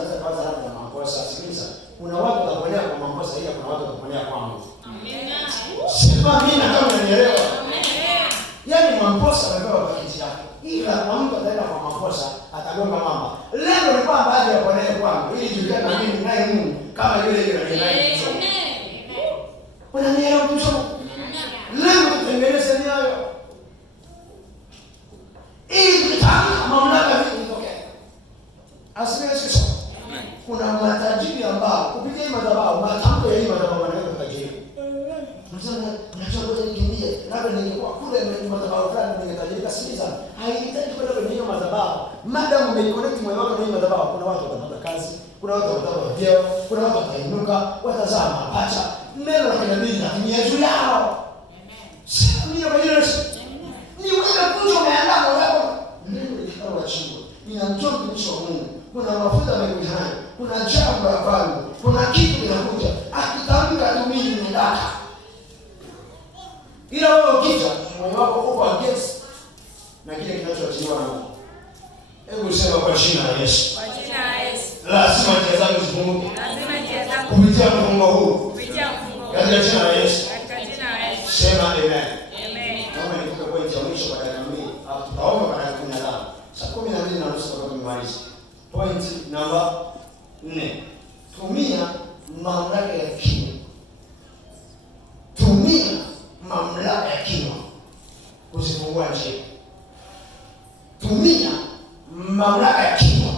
anaweza kaanza labda makosa. Sikiliza. Kuna watu wataponea kwa makosa ila kuna watu wataponea kwa Mungu. Amen. Sema mimi na kama unanielewa. Amen. Yaani makosa anapewa kwa kiti yake. Ila kwa mtu ataenda kwa makosa atagonga mama. Lengo ni kwamba aje aponee kwangu ili julikane na mimi naye Mungu kama yule naye. Unanielewa mtu? Lengo kutengeneza nyayo. Ili tutaka mamlaka hii itokee. Asiye sisi. Kuna matajiri ambao kupitia madhabahu, matamko ya hii madhabahu wanaweza kutajiri. Unajua ngoja nikimbie. Labda ningekuwa kule kwenye madhabahu fulani ningetajirika. Sikiliza. Haihitaji kwenda kwenye hiyo madhabahu. Madam umeconnect moyo wako na hiyo madhabahu, kuna watu watapata kazi, kuna watu watapata vyeo, kuna watu watainuka, watazaa mapacha. Neno la kinabii linatimia juu yao. Amen. Sio ndio kwa hiyo. Ni wewe kuja umeandaa moyo wako. Neno likao chini. Ninamjua mtumishi wa Mungu. Kuna mafuta yamekuja nayo. Kuna jambo la Bwana. Kuna kitu kinakuja. Akitamka tu mimi ninataka. Ila wewe ukija moyo wako uko against na kile kinachoachiliwa na Mungu. Hebu sema kwa jina la Yesu. Kwa jina la Yesu. Lazima njia zangu zifunguke. Lazima njia zangu kupitia mfungo huu. Kupitia mfungo. Katika jina la Yesu. Katika jina la Yesu. Sema amen. Amen. Naomba nikupe point ya mwisho kwa dakika mbili. Hapo tutaomba kwa dakika 15. Saa 12:30 tutakuwa tumemaliza. Point namba 4. Tumia mamlaka ya kinywa. Tumia mamlaka ya kinywa kuzifungua njia. Tumia mamlaka ya kinywa.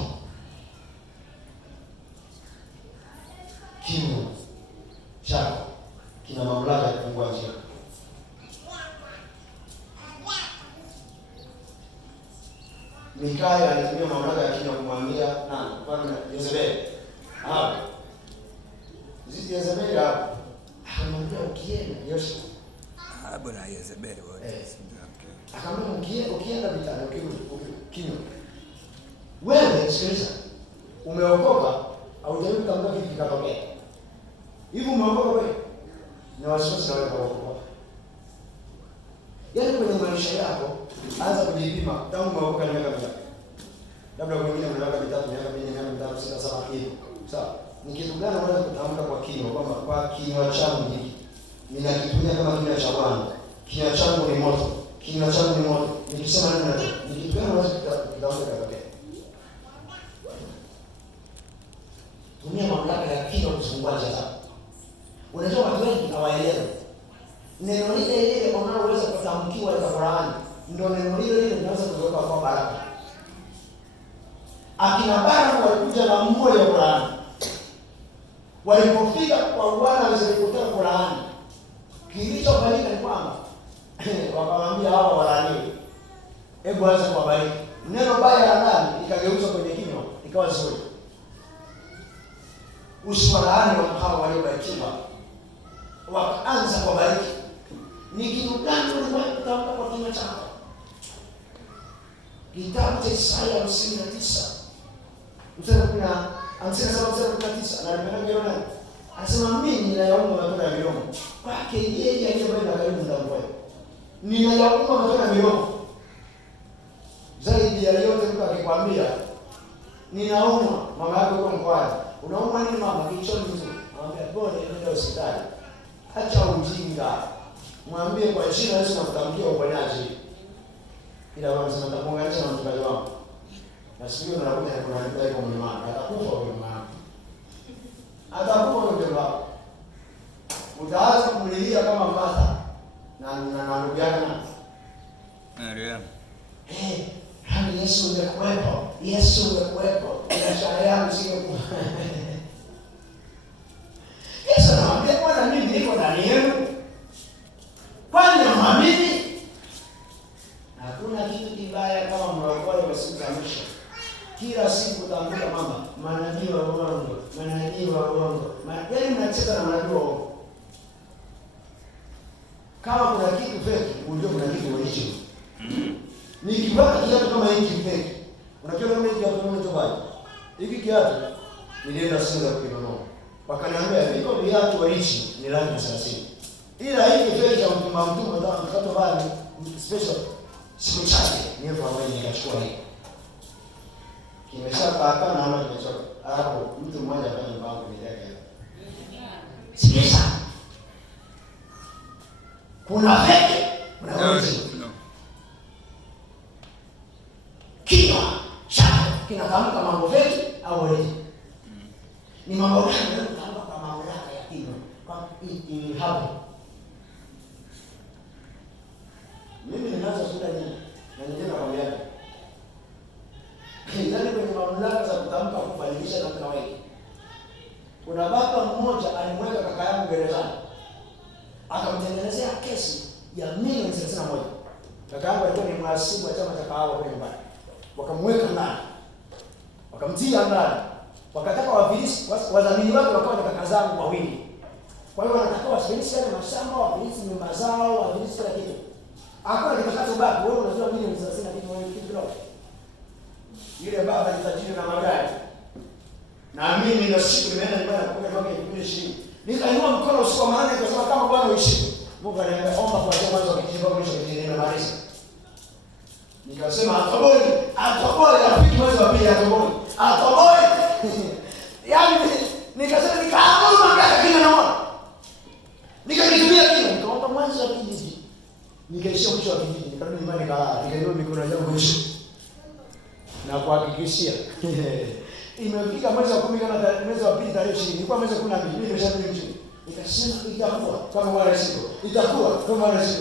Kinywa chako kina mamlaka ya kufungua njia. Mikaya alitumia mamlaka ya kinywa kumwambia nani? Mfalme Yezebeli. Hapo. Zidi Yezebeli hapo. Akamwambia ukienda Yoshua. Bwana Yezebeli wote. Akamwambia ukienda vitani kinywa. Wewe sikiliza. Umeokoka au jaribu kama kitu kikatokea. Hivi umeokoka wewe? Na wasiwasi na wewe kuokoka. Yaani kwenye maisha yako anza kujipima tangu umeokoka ni miaka mingapi? Labda wengine wana miaka 3, miaka 4, miaka 5, 6, 7 hivi. Sawa. Ni kitu gani unaweza kutamka kwa kinywa kwamba kwa kinywa changu hiki ninakitumia kama kinywa cha Bwana. Kinywa changu ni moto. Kinywa changu ni moto. Nikisema nini? Ni kitu gani unaweza kutamka kwa kinywa? Tumia mamlaka ya kinywa kufungua njia zako. Unajua watu wengi hawaelewi. Neno lile unaloweza kutamkiwa kwa Qur'ani ndio neno lile linaweza kutoka kwa baraka. Akina Baramu walikuja na mmoja wa Qur'ani. Walipofika kwa Bwana walizikuta Qur'ani. Kilichofanyika ni kwamba wakamwambia hawa walani. Hebu anza kuwabariki. Neno baya la ndani ikageuzwa kwenye kinywa ikawa zuri. Usiwalaani hao waliobarikiwa. Wakaanza kuwabariki. Ni kitu gani uliwahi kutamka kwa kinywa chako? Kitabu cha Isaya 59. Mstari kuna 59 na nimeona anasema mimi ninayaumba matunda ya midomo. Kwake yeye aliyewahi na karibu ndani. Ninayaumba matunda ya midomo. Zaidi ya yote mtu akikwambia ninaumwa, mama yako yuko mkwani. Unaumwa nini mama? Kichoni mzuri. Mwambie pole, nenda hospitali. Acha ujinga. Mwambie kwa jina Yesu nakutamkia uponyaji. Ila wao wanasema tamuunganisha na mchungaji wangu. Na siku hiyo unakuja na kuna mtu yuko mlimani, atakufa huyo mama. Atakufa huyo mama. Utaanza kumlilia kama Martha na ndugu yake na Mariam. Hani Yesu ungekuwepo. Yesu ungekuwepo. Biashara yangu singekuwa. Yesu anamwambia Bwana mimi niko ndani yenu. Kwani namwamini? Hakuna kitu kibaya kama mlokole kwa siku za mwisho. Kila siku utaambiwa mama, manabii wa uongo, manabii wa uongo. Yaani mnacheza na manabii wa uongo. Kama kuna kitu fake, unajua kuna kitu original. Nikivaa kiatu kama hiki fake. Unajua kama hiki kiatu kama hicho bali. Hiki kiatu nilienda sura kununua. Wakaniambia viko viatu original ni rangi 30. Ila hiki fake ya mtu mtoto bali special siku chache nipo hapo nikachukua hii. Kimeshakaa na mama kimechoka. Hapo mtu mmoja afanye mambo yake. Sikiliza. Kuna feki, kuna uongo. Kinywa chako kinatamka mambo feki au uongo. Ni mambo gani yanayotamka kwa mamlaka ya kinywa? Kwa hapo. Mimi ninazo shida nyingi. Na ningependa kuambia. Ndani kwenye mamlaka za kutamka kubadilisha na kawaida. Kuna baba mmoja alimweka kaka yangu gerezani. Akamtengenezea kesi ya milioni 31. Kaka yangu alikuwa ni mhasibu wa chama cha kahawa kule nyumbani. Wakamweka ndani. Wakamtia ndani. Wakataka wafilisi, wadhamini wake wakawa ni kaka zangu wawili. Kwa hiyo wanataka wafilisi yale mashamba, wafilisi nyumba zao, wafilisi kila kitu. Hakuna kitakacho baki. Wewe unajua milioni 30 kitu wewe kitu kidogo. Yule baba ni tajiri na magari. Na mimi ndio siku nimeenda nyumbani kupiga mwaka 2020. Nikainua mkono usiku wa manane nikasema kama Bwana uishi. Mungu aliniambia omba kwa mwanzo wa kijiji kwa mwisho kijiji na Marisa. Nikasema atoboi rafiki mwezi wa pili atoboi. Yaani nikasema nikaamua mangaka kina naona. Nikakitumia kile nikaomba mwanzo wa kijiji. Nikaishia mwisho wa kijiji. Nikarudi nyumbani kalala. Nikainua mikono yangu mwisho. Na kuhakikishia imefika mwezi wa 10 kama mwezi wa pili tarehe 20 ilikuwa mwezi wa 12 mimi nimesharudi mjini nikasema itakuwa kama wala sio itakuwa kama wala sio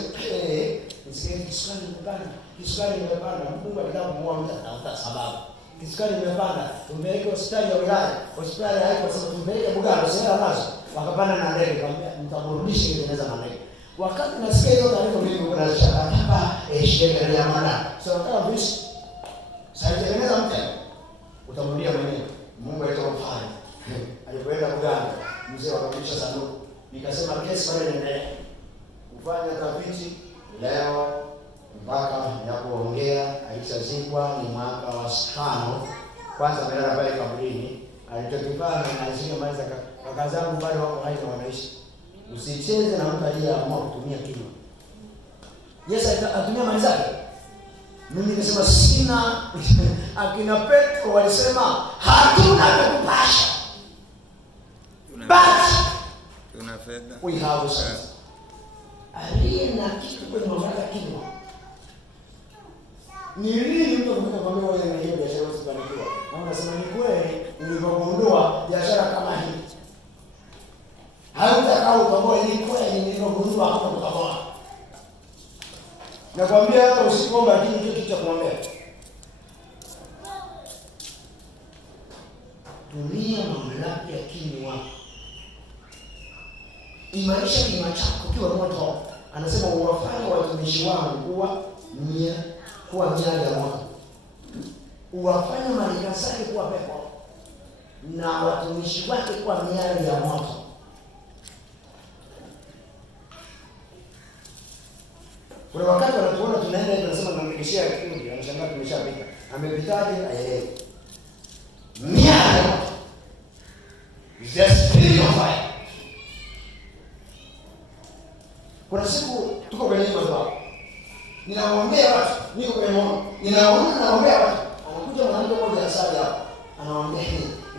nisikie kisukari imepanda Mungu akitaka kumuua mtu atafuta sababu kisukari imepanda tumpeleke hospitali ya wilaya hospitali haiko sababu tumpeleke Bugando sasa nazo wakapanda na ndege kaambia mtaburudisha ile inaweza na ndege wakati nasikia hiyo taarifa mimi niko na shaka hapa shida ya maana sasa kama visi sasa tengeneza mtu utamrudia mwenyewe. Mungu alitoa mfano. Alipoenda Bugando, mzee akamlisha sanduku. Nikasema kesi pale inaendelea. Kufanya tafiti leo mpaka ninapoongea alishazikwa ni mwaka wa 5. Kwanza amelala pale kaburini. Alichokifanya na zile mali za kaka zangu bado wako hai na wanaishi. Usicheze na mtu aliyeamua kutumia kinywa. Yesu atumia mali zake. Mimi nimesema sina akina Petro walisema hatuna kukupasha. But tuna fedha. We have something. Aliye na kitu kwenye mamlaka kinywa. Ni lini mtu anakwambia wewe ni biashara usifanikiwa? Na unasema ni kweli nilipogundua biashara kama hii. Hautakao utoboe ni kweli nilipogundua hapo kutoboa. Nakwambia hata usikomba lakini hicho kitu cha kuombea. Tumia mamlaka ya kinywa. Imarisha kinywa chako kiwa moto. Anasema uwafanye watumishi wangu kuwa miali ya moto. Uwafanye malaika zake kuwa pepo. Na watumishi wake kuwa miali ya moto. Kuna wakati wanatuona tunaenda hivi tunasema tunamrudishia kikundi, anashangaa tumeshapita. Amepitaje? Aelewe. Miale. The spirit of fire. Kuna siku tuko kwenye madhabahu. Ninawaombea watu, niko kwenye maombi. Ninawaombea watu. Anakuja mwanamke mmoja asali hapo. Anawaambia,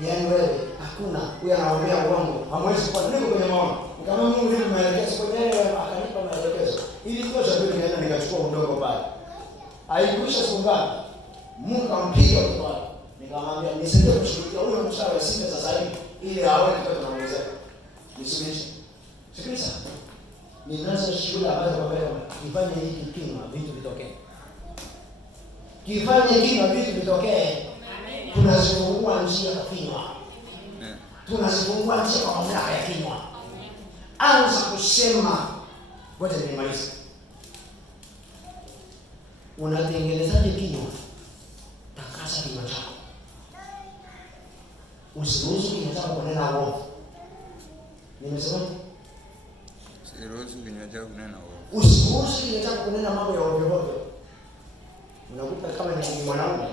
yaani wewe hakuna, huyu anawaambia uongo. Hamwezi kwa niko kwenye maombi. Nikamwambia Mungu ndio maelekezo kwa yeye akanipa maelekezo. Ili tosha tu nikaenda nikachukua udongo pale. Haikuisha siku ngapi? Mungu ampiga kwa. Nikamwambia nisaidie kushughulikia huyo mshahara sisi sasa hivi ili aone kitu tunaweza. Nisubirishe. Sikiliza. Ninazo shughuli ambazo kwa mbele kifanye hiki kinywa vitu vitokee. Kifanye kinywa vitu vitokee. Amen. Tunazungua njia kwa kinywa. Tunazungua njia kwa mamlaka ya kinywa. Anza kusema. Ngoja nimalize. Unatengenezaje kinywa? Takasa kinywa chako. Usiruhusu kinywa chako kunena uongo. Nimesema? Usiruhusu kinywa chako kunena uongo. Usiruhusu kinywa chako kunena mambo ya ovyo ovyo. Unakuta kama ni mwanaume,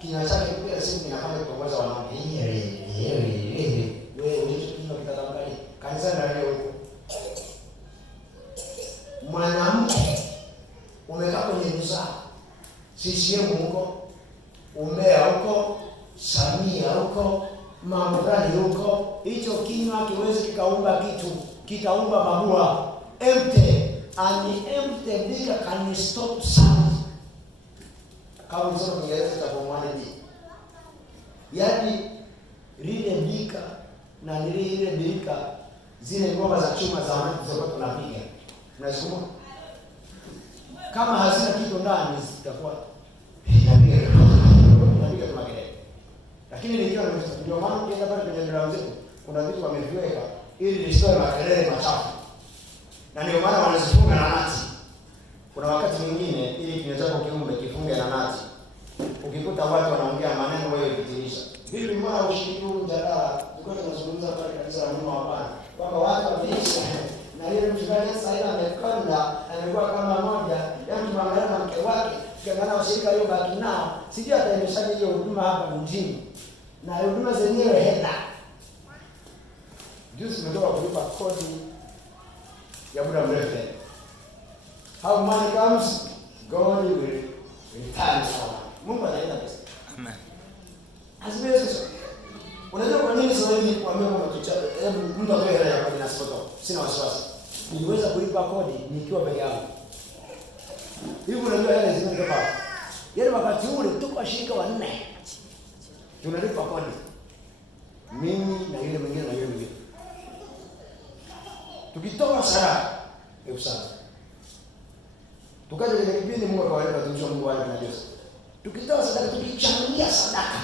kinywa chake kila siku kinafanya kutongoza wanawake. Wewe ulichokinywa kitatamkani. Kanisa ndio leo. Mwanamke umekaa kwenye mzaa. CCM huko, Umbea huko, Samia huko, mambo fulani huko. Hicho kinywa kiwezi kikaumba kitu, kitaumba mabua. Empty, an empty beaker can stop sound. Kama unasoma Kiingereza cha form 1B. Yaani lile beaker na lile beaker, zile ngoma za chuma za wanazokuwa tunapiga. Unasikumbuka? Kama hazina kitu ndani zitakuwa inapiga kama kelele. Lakini nikiwa ndio maana ukienda pale kwenye drum zetu kuna vitu wameviweka ili lisitoe makelele machafu. Na ndio maana wanazifunga na nati. Kuna wakati mwingine ili kinywa chako kiumbe kifunge na nati. Ukikuta watu wanaongea maneno wewe ukitirisha. Hivi mbona ushiriki huu mjadala? Tulikuwa tunazungumza pale kanisa la Mungu hapana. Kwamba watu wameisha na yule mchungaji sasa hivi amekonda, amekuwa kama moja, yaani tunaangalia na mke wake, tukiangalia washirika leo baki nao. Sijui ataendeshaje hiyo huduma hapa mjini. Na huduma zenyewe hela. Juzi tumetoka kulipa kodi ya muda mrefu. How money comes, God will return our. Mungu anaenda pesa. Amen. Asibe sasa. Unajua kwa nini sasa hivi kuambia kwamba hebu mtu atoe hela ya kodi na sikoto. Sina wasiwasi. Niliweza kulipa kodi nikiwa peke yangu. Hivi unajua hela zinazotoka wapi? Yaani wakati ule tuko washirika wanne. Tunalipa kodi. Mimi na yule mwingine na yule mwingine. Tukitoa sadaka, hebu sana. Tukaje kwenye kipindi Mungu akawaleta watumishi wa Mungu wale na Yesu. Tukitoa sadaka, tukichangia sadaka.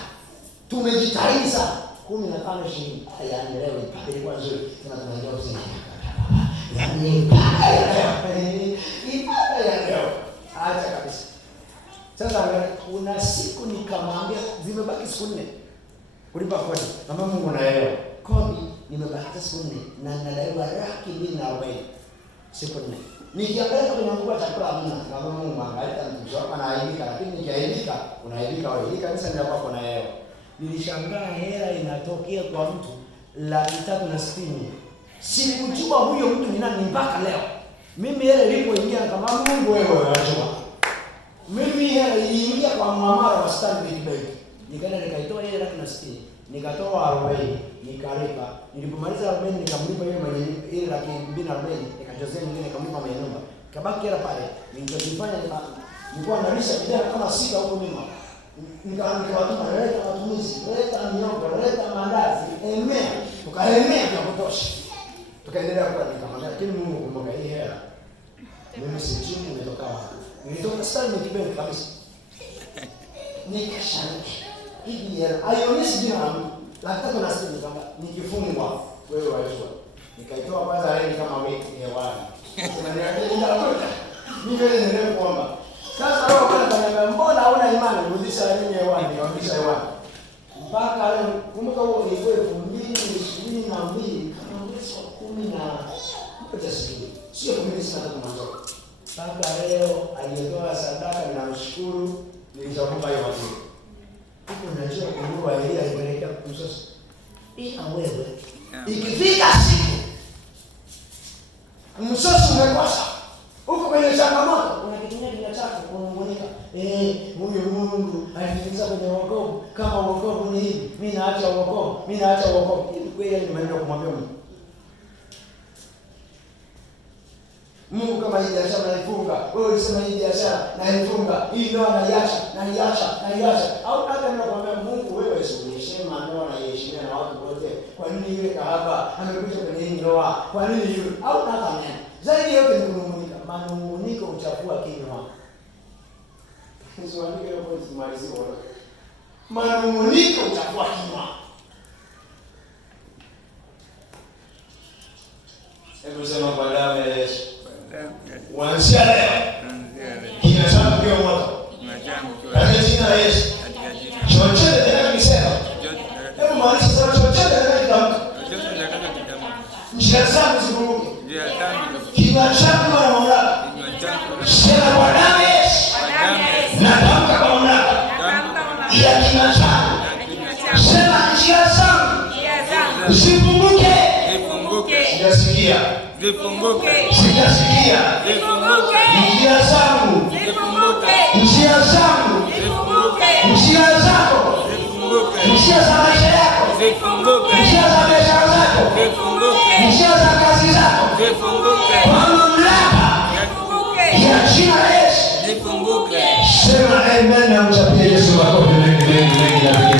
Tumejitahidi sana. 15 shilingi. Yaani leo ipate kwa nzuri. Tunajua usini. Yaani ipate ya leo. Acha kabisa. Sasa kuna siku nikamwambia zimebaki siku 4. Kulipa kodi. Kama Mungu anaelewa. Kodi nimebaki siku 4 na nadaiwa 240,000 siku 4. Nikiangalia kwenye mfuko wa chakula hamna. Kama Mungu angalia mtumishi wako anaibika, lakini nikiaibika, unaibika wewe. Hili kanisa ndio kwako na yeye. Nilishangaa hela inatokea kwa mtu 360,000. Sikujua huyo mtu ni nani mpaka leo. Mimi hela ilipoingia kama Mungu wewe unajua. Mimi hela iliingia kwa muamala wa Stanbic Bank. Nikaenda nikaitoa ile 360,000. Nikatoa 40, nikalipa. Nilipomaliza 40 nikamlipa yule mwenye ile 240, nikajozea nyingine nikamlipa mwenye nyumba. Kabaki hela pale. Nilichofanya nilikuwa nalisha bidhaa kama 6 huko nyuma. Nikawatuma leta matumizi, leta miogo, leta mandazi, emea. Tukaemea kwa kutosha. Tukaendelea kwa nikamwambia lakini Mungu kumbuka hii hela. Mimi sijui nimetoka wapi. Nilitoka Stanbic Bank kabisa. Nikashangaa. Hivi hela haionyeshi jina la Mungu. Lakini tunasema kwamba nikifungwa wewe wajua. Nikaitoa kwanza reli kama wiki hewani. Unaniambia nitakuta. Mimi wewe nielewe kwamba sasa roho bwana kaniambia mbona hauna imani rudisha reli hewani, rudisha hewani. Mpaka leo kumbuka huo ni 2022 kama mwezi wa 10 na sio 13 mwanzo. Mpaka leo aliyetoa sadaka ninamshukuru, nilitampa hiyo watu. Huko unajua kununua ile alipelekea kumsosa. Ila wewe ikifika siku msosi umekosa. Huko kwenye changamoto unakitumia kile chako kuongonika. Huyu Mungu aliniingiza kwenye wokovu. Kama wokovu ni hivi, mimi naacha wokovu. Mimi naacha wokovu. Ili kweli ni maneno kumwambia Mungu. Mungu kama hii biashara naifunga. Wewe unasema hii biashara naifunga. Hii ndoa naiacha. Au hata ninakwambia Mungu wewe usiheshima ndoa na heshima na watu wote. Kwa nini yule kahaba amekuja kwenye hii ndoa? Kwa nini yule? Au hata nani? Zaidi yote ni kunung'unika. Manung'uniko uchafua kinywa. Usiandike hapo tumalizie wote. Manung'uniko uchafua kinywa. Hebu sema kwa damu ya Yesu. Kuanzia leo kinywa changu kiwe moto. Katika jina la Yesu. Chochote nitakachosema. Hebu maanisha sasa chochote nitakachotamka. Njia zangu zifunguke. Kinywa changu na mamlaka. Sema kwa damu ya Yesu. Natamka kwa mamlaka ya kinywa changu. Sema njia zangu zifunguke. Sijasikia. Sijasikia. Njia zangu. Njia zangu. Njia zako. Njia za maisha yako. njia za biashara zako, njia za kazi zako, kwa mamlaka ya jina la Yesu. Sema amen na mchapie Yesu makofi mengi mengi mengi.